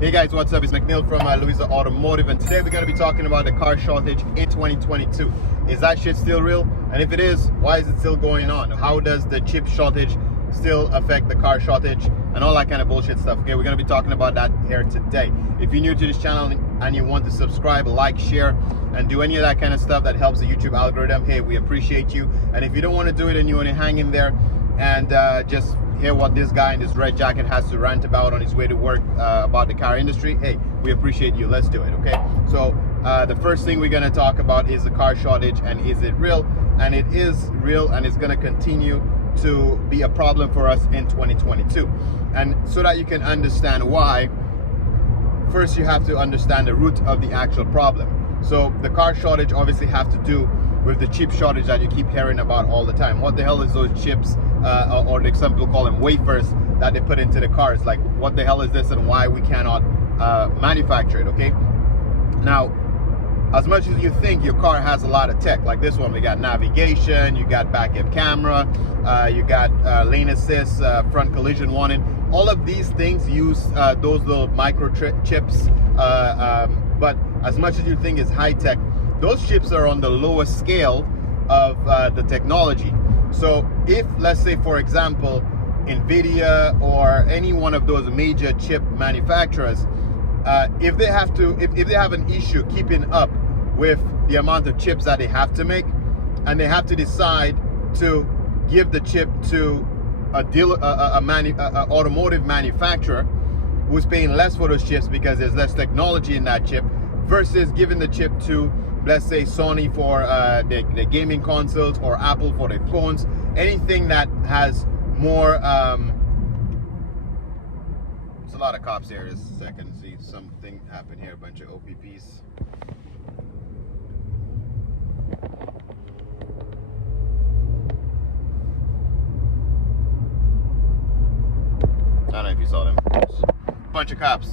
Hey guys, what's up? It's McNeil from Louisa Automotive, and today we're going to be talking about the car shortage in 2022. Is that shit still real? And if it is, why is it still going on? How does the chip shortage still affect the car shortage and all that kind of bullshit stuff? Okay, we're going to be talking about that here today. If you're new to this channel and you want to subscribe, like, share, and do any of that kind of stuff that helps the YouTube algorithm, hey, we appreciate you. And if you don't want to do it and you want to hang in there and just hear what this guy in this red jacket has to rant about on his way to work about the car industry, hey, we appreciate you. Let's do it. Okay, so the first thing we're going to talk about is the car shortage, and is it real? And it is real, and it's going to continue to be a problem for us in 2022. And so that you can understand why, first you have to understand the root of the actual problem. So the car shortage obviously have to do with the chip shortage that you keep hearing about all the time. What the hell is those chips, or like some people call them wafers, that they put into the cars? Like, what the hell is this, and why we cannot manufacture it? Okay, now, as much as you think your car has a lot of tech, like this one, we got navigation, you got backup camera, you got lane assist, front collision warning. All of these things use those little microchips, but as much as you think is high tech, those chips are on the lowest scale of the technology. So if, let's say for example, Nvidia or any one of those major chip manufacturers, if they have an issue keeping up with the amount of chips that they have to make, and they have to decide to give the chip to a automotive manufacturer who's paying less for those chips because there's less technology in that chip, versus giving the chip to, let's say, Sony for the gaming consoles, or Apple for their phones, anything that has more. There's a lot of cops here. Just a second, see something happen here. A bunch of OPPs. I don't know if you saw them. Bunch of cops.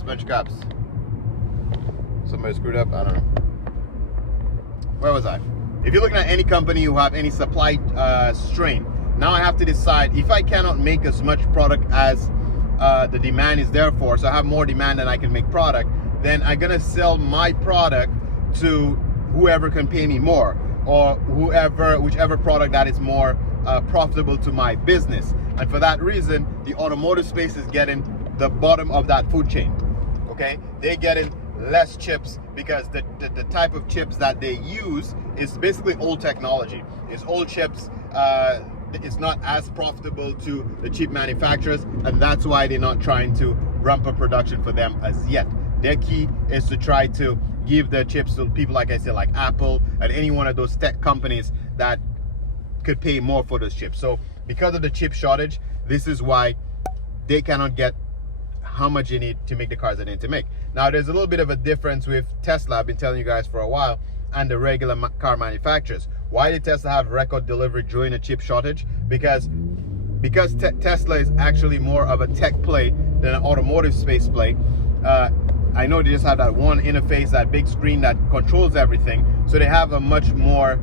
Somebody screwed up. I don't know. Where was I? If you're looking at any company who have any supply strain, now I have to decide if I cannot make as much product as the demand is there for, so I have more demand than I can make product, then I'm gonna sell my product to whoever can pay me more, or whichever product that is more profitable to my business. And for that reason, the automotive space is getting the bottom of that food chain. Okay, they're getting less chips because the type of chips that they use is basically old technology. It's old chips. It's not as profitable to the chip manufacturers, and that's why they're not trying to ramp up production for them as yet. Their key is to try to give the chips to people, like I said, like Apple and any one of those tech companies that could pay more for those chips. So because of the chip shortage, this is why they cannot get how much you need to make the cars they need to make. Now, there's a little bit of a difference with Tesla, I've been telling you guys for a while, and the regular car manufacturers. Why did Tesla have record delivery during a chip shortage? Because Tesla is actually more of a tech play than an automotive space play. I know they just have that one interface, that big screen that controls everything, so they have a much more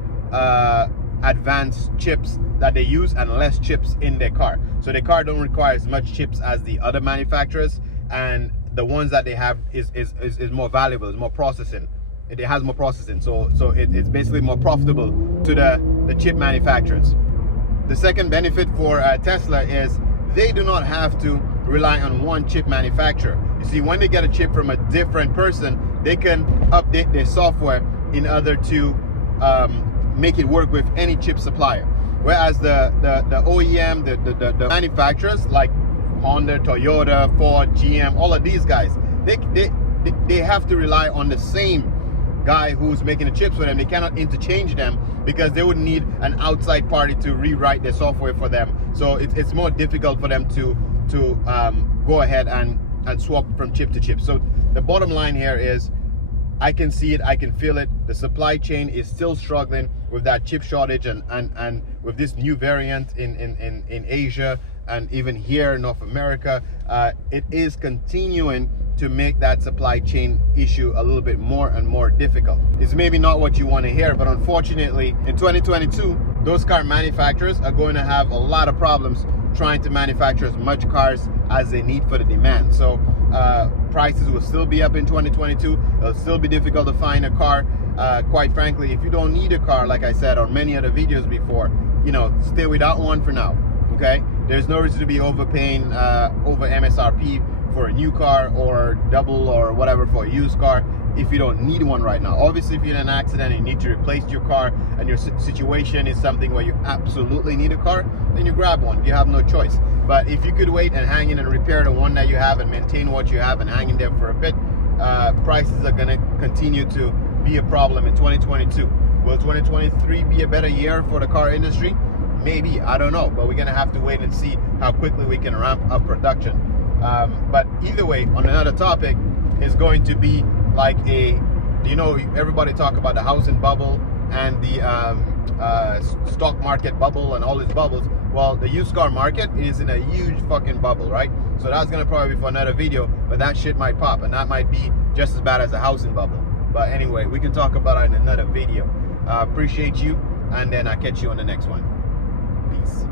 advanced chips that they use, and less chips in their car. So their car don't require as much chips as the other manufacturers, and the ones that they have is more valuable, is more processing. It has more processing, so it's basically more profitable to the chip manufacturers. The second benefit for Tesla is they do not have to rely on one chip manufacturer. You see, when they get a chip from a different person, they can update their software in order to make it work with any chip supplier. Whereas the OEM, the manufacturers like Honda, Toyota, Ford, GM, all of these guys, they have to rely on the same guy who's making the chips for them. They cannot interchange them because they would need an outside party to rewrite their software for them. So it's more difficult for them to go ahead and swap from chip to chip. So the bottom line here is, I can see it, I can feel it. The supply chain is still struggling with that chip shortage, and with this new variant in Asia, and even here in North America, it is continuing to make that supply chain issue a little bit more and more difficult. It's maybe not what you want to hear, but unfortunately in 2022, those car manufacturers are going to have a lot of problems trying to manufacture as much cars as they need for the demand. So prices will still be up in 2022. It'll still be difficult to find a car. Quite frankly, if you don't need a car, like I said on many other videos before, you know, stay without one for now. Okay, there's no reason to be overpaying over MSRP for a new car or double or whatever for a used car if you don't need one right now. Obviously, if you're in an accident and you need to replace your car and your situation is something where you absolutely need a car, then you grab one. You have no choice. But if you could wait and hang in and repair the one that you have and maintain what you have and hang in there for a bit, prices are going to continue to be a problem in 2022. Will 2023 be a better year for the car industry? Maybe, I don't know, but we're going to have to wait and see how quickly we can ramp up production. But either way, on another topic, is going to be like a, you know, everybody talk about the housing bubble and the stock market bubble and all these bubbles. Well, the used car market is in a huge fucking bubble, right? So that's gonna probably be for another video, but that shit might pop and that might be just as bad as a housing bubble. But anyway, we can talk about it in another video. Appreciate you, and then I'll catch you on the next one. Peace.